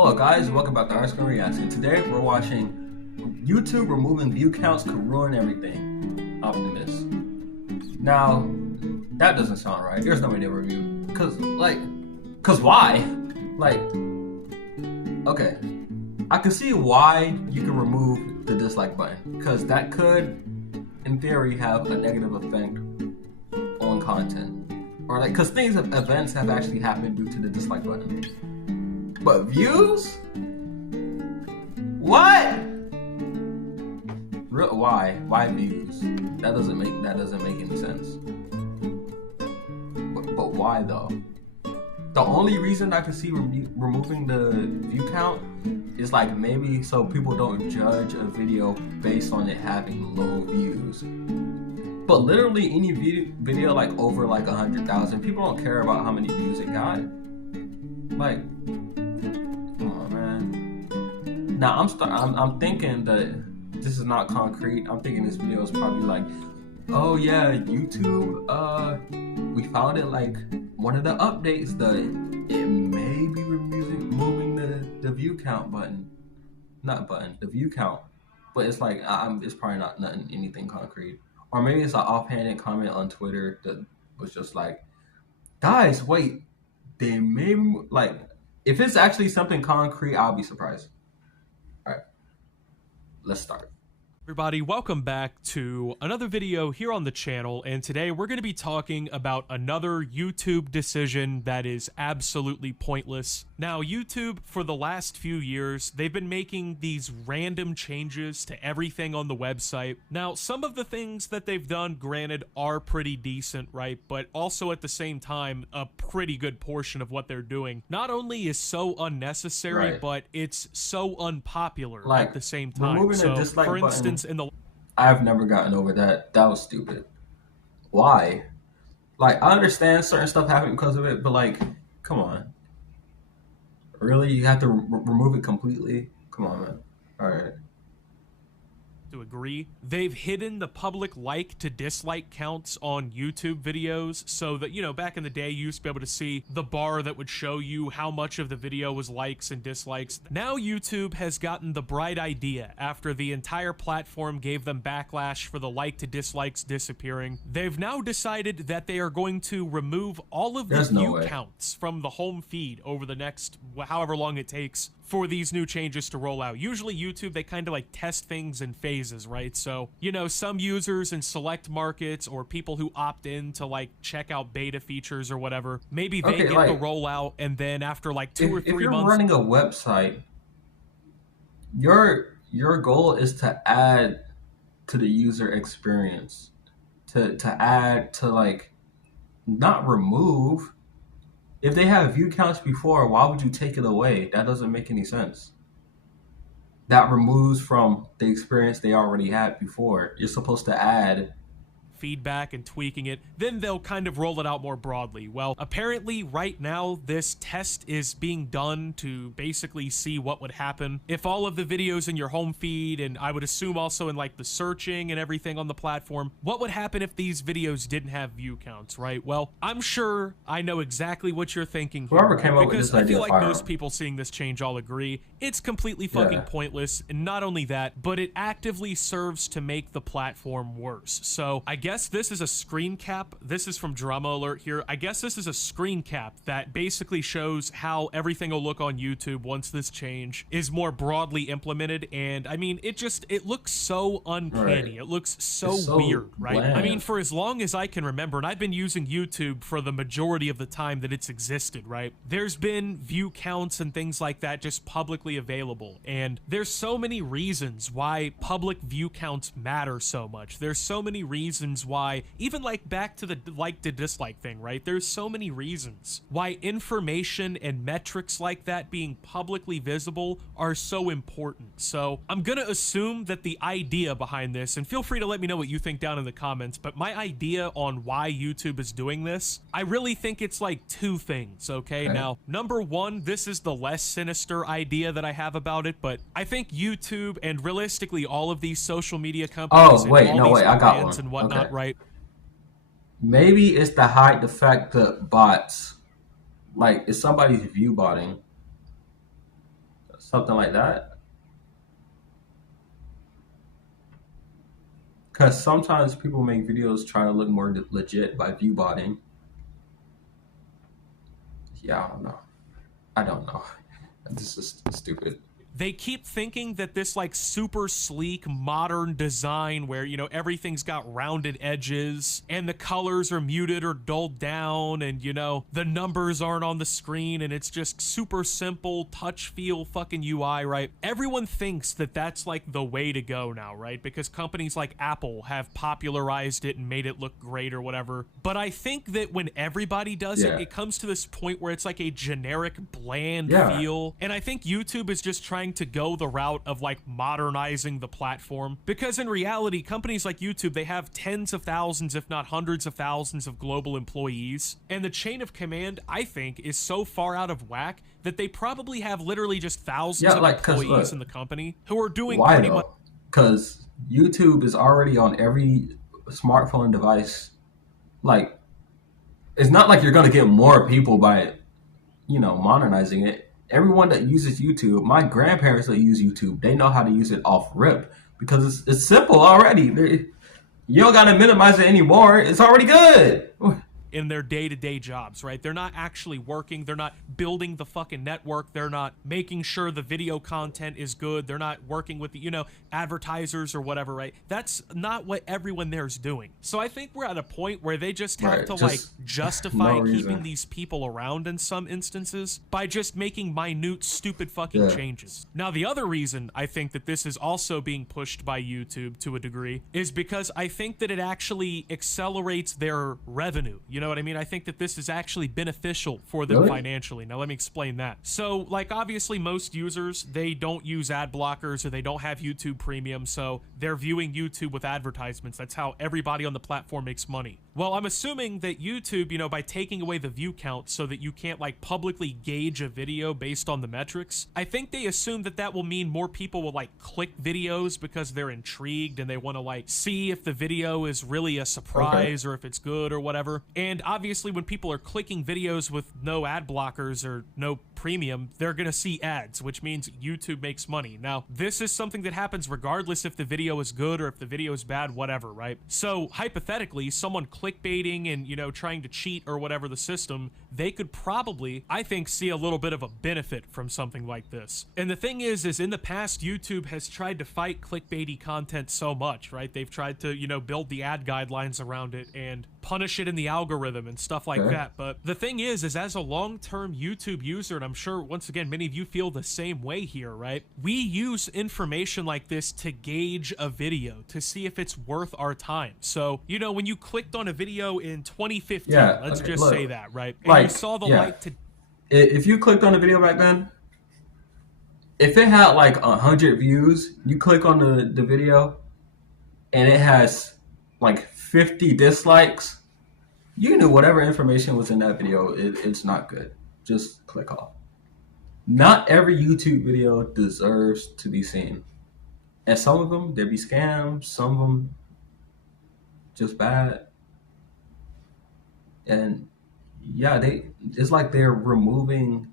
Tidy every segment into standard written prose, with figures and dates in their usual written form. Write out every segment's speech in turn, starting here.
Hello guys, welcome back to Our Screen Reaction. Today we're watching YouTube removing view counts could ruin everything. Optimus. Now, that doesn't sound right. There's no way to review. Cause why? Like, okay. I can see why you can remove the dislike button. Cause that could, in theory, have a negative effect on content. Or like, cause events have actually happened due to the dislike button. But views? What? Why? Why views? That doesn't make any sense. But why though? The only reason I can see removing the view count is like maybe so people don't judge a video based on it having low views. But literally any video like over like 100,000, people don't care about how many views it got. Like. Now I'm thinking that this is not concrete. I'm thinking this video is probably like, oh yeah, YouTube, we found it like one of the updates that it may be removing the view count button. Not button, the view count. But it's like it's probably not anything concrete. Or maybe it's an offhanded comment on Twitter that was just like, guys, wait, they may like if it's actually something concrete, I'll be surprised. Let's start. Everybody, welcome back to another video here on the channel, and today we're going to be talking about another YouTube decision that is absolutely pointless. Now, YouTube, for the last few years, they've been making these random changes to everything on the website. Now, some of the things that they've done, granted, are pretty decent, right? But also at the same time, a pretty good portion of what they're doing not only is so unnecessary, right, but it's so unpopular at the same time. So, for instance, I've never gotten over that. That was stupid. Why? Like, I understand certain stuff happened because of it, but like, come on. Really? You have to remove it completely? Come on, man. All right. To agree. They've hidden the public like to dislike counts on YouTube videos so that, you know, back in the day you used to be able to see the bar that would show you how much of the video was likes and dislikes. Now YouTube has gotten the bright idea after the entire platform gave them backlash for the like to dislikes disappearing. They've now decided that they are going to remove all of the view counts from the home feed over the next however long it takes for these new changes to roll out. Usually YouTube, they kind of like test things in phases, right? So, you know, some users in select markets or people who opt in to like check out beta features or whatever, maybe they get the rollout, and then after like 2 or 3 months. If you're running a website, your goal is to add to the user experience, to add to like, not remove. If they have view counts before, why would you take it away? That doesn't make any sense. That removes from the experience they already had before. You're supposed to add feedback and tweaking it, then they'll kind of roll it out more broadly. Well, apparently right now this test is being done to basically see what would happen if all of the videos in your home feed, and I would assume also in like the searching and everything on the platform, what would happen if these videos didn't have view counts, right? Well, I'm sure I know exactly what you're thinking here, whoever came up with this idea, I feel like most people seeing this change all agree it's completely fucking pointless, and not only that, but it actively serves to make the platform worse. So I guess this is a screen cap. This is from Drama Alert here. I guess this is a screen cap that basically shows how everything will look on YouTube once this change is more broadly implemented. And I mean, it looks so uncanny. Right. It looks so weird, right? Bland. I mean, for as long as I can remember, and I've been using YouTube for the majority of the time that it's existed, right? There's been view counts and things like that just publicly available. And there's so many reasons why public view counts matter so much. There's so many reasons why, even like back to the like to dislike thing, right? There's so many reasons why information and metrics like that being publicly visible are so important. So I'm gonna assume that the idea behind this, and feel free to let me know what you think down in the comments, but my idea on why YouTube is doing this, I really think it's like 2 things, okay? Now, number 1, this is the less sinister idea that I have about it, but I think YouTube and realistically all of these social media companies I got one. And whatnot, right? Maybe it's to hide the fact that bots, like if somebody's view botting, something like that. Because sometimes people make videos trying to look more legit by view botting. Yeah, I don't know. I don't know. This is stupid. They keep thinking that this like super sleek modern design where, you know, everything's got rounded edges and the colors are muted or dulled down and, you know, the numbers aren't on the screen and it's just super simple touch feel fucking UI, right? Everyone thinks that that's like the way to go now, right? Because companies like Apple have popularized it and made it look great or whatever. But I think that when everybody does it, it comes to this point where it's like a generic bland feel. And I think YouTube is just trying to go the route of like modernizing the platform, because in reality companies like YouTube, they have tens of thousands if not hundreds of thousands of global employees, and the chain of command I think is so far out of whack that they probably have literally just thousands of employees in the company who are doing pretty much. Because YouTube is already on every smartphone device. Like, it's not like you're going to get more people by, you know, modernizing it. Everyone that uses YouTube, my grandparents that use YouTube, they know how to use it off rip because it's simple already. You don't got to minimize it anymore. It's already good. In their day-to-day jobs, right? They're not actually working. They're not building the fucking network. They're not making sure the video content is good. They're not working with the, you know, advertisers or whatever, right? That's not what everyone there is doing. So I think we're at a point where they just have to like justify keeping these people around in some instances by just making minute, stupid fucking changes. Now, the other reason I think that this is also being pushed by YouTube to a degree is because I think that it actually accelerates their revenue. You know what I mean? I think that this is actually beneficial for them financially. Now, let me explain that. So, like, obviously, most users, they don't use ad blockers or they don't have YouTube Premium, so they're viewing YouTube with advertisements. That's how everybody on the platform makes money. Well, I'm assuming that YouTube, you know, by taking away the view count so that you can't, like, publicly gauge a video based on the metrics, I think they assume that that will mean more people will, like, click videos because they're intrigued and they want to, like, see if the video is really a surprise or if it's good or whatever. And obviously, when people are clicking videos with no ad blockers or no premium, they're going to see ads, which means YouTube makes money. Now, this is something that happens regardless if the video is good or if the video is bad, whatever, right? So, hypothetically, someone clickbaiting and, you know, trying to cheat or whatever the system, they could probably, I think, see a little bit of a benefit from something like this. And the thing is in the past, YouTube has tried to fight clickbaity content so much, right? They've tried to, you know, build the ad guidelines around it and punish it in the algorithm and stuff like that. But the thing is as a long-term YouTube user, and I'm sure, once again, many of you feel the same way here, right? We use information like this to gauge a video, to see if it's worth our time. So, you know, when you clicked on a video in 2015, let's just say that, right? And like, you saw the light to... If you clicked on the video back then, if it had like 100 views, you click on the video, and it has like 50 dislikes, you knew whatever information was in that video, it's not good. Just click off. Not every YouTube video deserves to be seen. And some of them, there be scams, some of them just bad. And yeah, it's like they're removing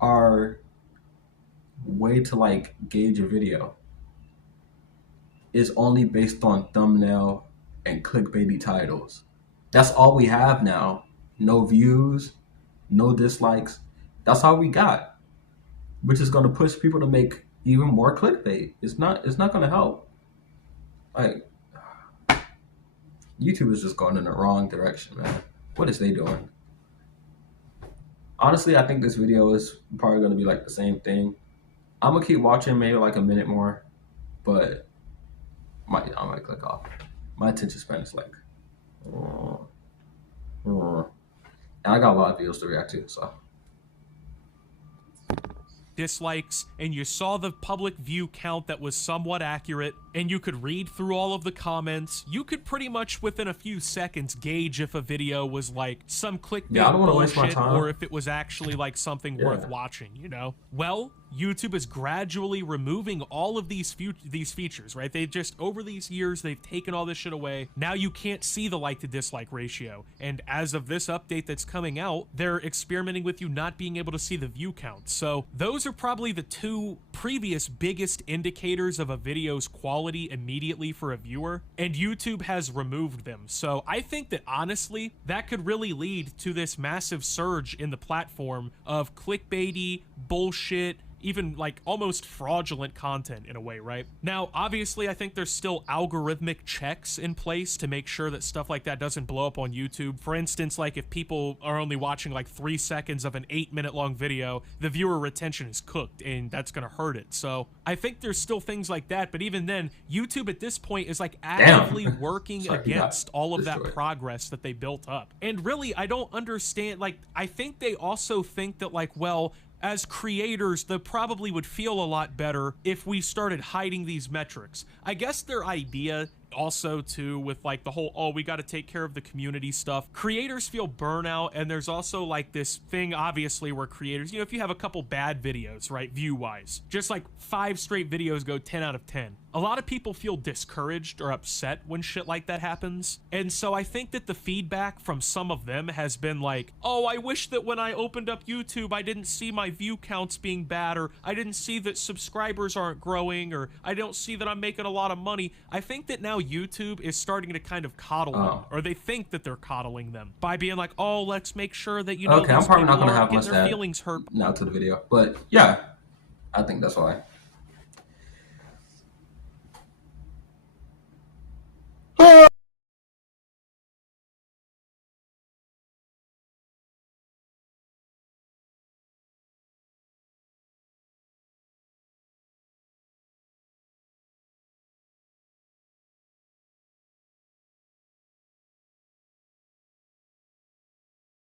our way to like gauge a video. It's only based on thumbnail and clickbaity titles. That's all we have now. No views, no dislikes. That's all we got, which is going to push people to make even more clickbait. It's not going to help. Like, YouTube is just going in the wrong direction, man. What is they doing? Honestly, I think this video is probably going to be like the same thing. I'm gonna keep watching maybe like a minute more, but I might click off. My attention span is like, and I got a lot of videos to react to, so. Dislikes, and you saw the public view count that was somewhat accurate, and you could read through all of the comments. You could pretty much within a few seconds gauge if a video was like some clickbait bullshit or if it was actually like something worth watching, you know? Well, YouTube is gradually removing all of these features, right? They just, over these years, they've taken all this shit away. Now you can't see the like to dislike ratio. And as of this update that's coming out, they're experimenting with you not being able to see the view count. So those are probably the two previous biggest indicators of a video's quality immediately for a viewer, and YouTube has removed them. So I think that honestly, that could really lead to this massive surge in the platform of clickbaity, bullshit, even like almost fraudulent content in a way, right? Now, obviously, I think there's still algorithmic checks in place to make sure that stuff like that doesn't blow up on YouTube. For instance, like if people are only watching like 3 seconds of an 8-minute long video, the viewer retention is cooked and that's gonna hurt it. So I think there's still things like that, but even then, YouTube at this point is like actively working against all of that progress that they built up. And really, I don't understand, like, I think they also think that like, well, as creators, they probably would feel a lot better if we started hiding these metrics. I guess their idea also too with like the whole, oh, we got to take care of the community stuff. Creators feel burnout, and there's also like this thing obviously where creators, you know, if you have a couple bad videos, right, view-wise, just like 5 straight videos go 10 out of 10. A lot of people feel discouraged or upset when shit like that happens. And so I think that the feedback from some of them has been like, oh, I wish that when I opened up YouTube, I didn't see my view counts being bad, or I didn't see that subscribers aren't growing, or I don't see that I'm making a lot of money. I think that now YouTube is starting to kind of coddle them, or they think that they're coddling them by being like, oh, let's make sure that, you know, okay, I'm probably not going to have much their feelings hurt now to the video, but yeah, I think that's why.